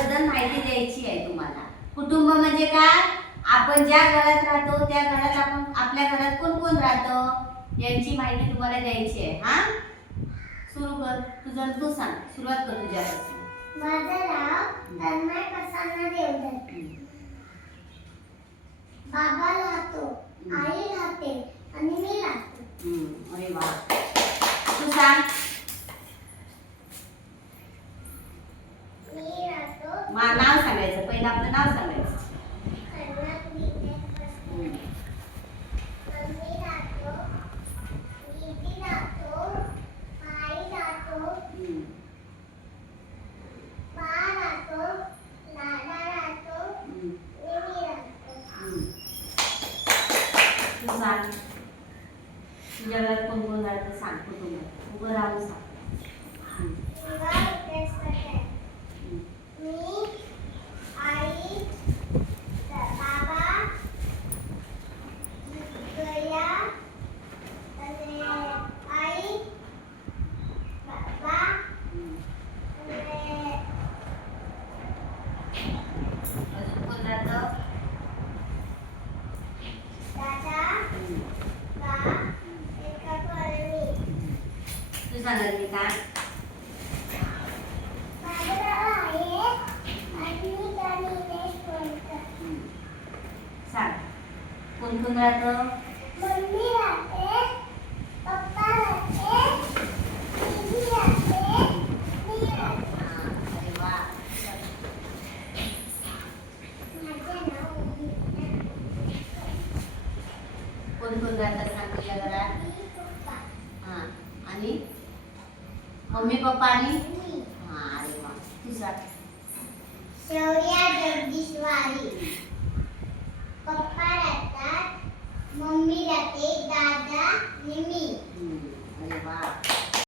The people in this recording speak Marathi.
घराबद्दल माहिती द्यायची आहे तुम्हाला. कुटुंब म्हणजे काय? आपण ज्या घरात राहतो त्या घरात आपल्या घरात कोण कोण राहतं यांची माहिती तुम्हाला द्यायची आहे. हा, सुरू कर. तू सांग, सुरुवात कर तुझ्यापासून. माझं नाव तन्मय प्रसन्न देवदत्त. बाबा राहतो, आई राहते आणि मी राहतो. अरे वा. तू सांग. मी राहतो. नाव सांगायचं, पहिलं आपलं नाव सांगायचं. मम्मी राहतो, दीदी राहतो, आई राहतो, बा राहतो, दादा राहतो, मी राहतो. तू सांग. तुझ्या घरात कोण कोण राहतं सांग. कुटुंबात उभं राहून सांग. मी, आई, बाबा, गया, आई, बाबा, अजून कोण राहतं? दादा, बा, काकू आणि मी. तू सांगाल मी काय? माझं नाव आहे अन्विता निलेश कोणकर. सांग. कोण कोण राहतं? मम्मी राहते, पप्पा राहते, दीदी राहते, मी राहते. अरे वा. माझं नाव अन्विता. कोण कोण राहतात सांग तुझ्या घरात? मम्मी, पप्पा, हा, आणि मम्मी पप्पा आणि मी. हा. अरे वा. तू सांग. शौर्या जगदीश वारी. पप्पा राहतात, मम्मी राहते, दादा आणि मी. अरे वा.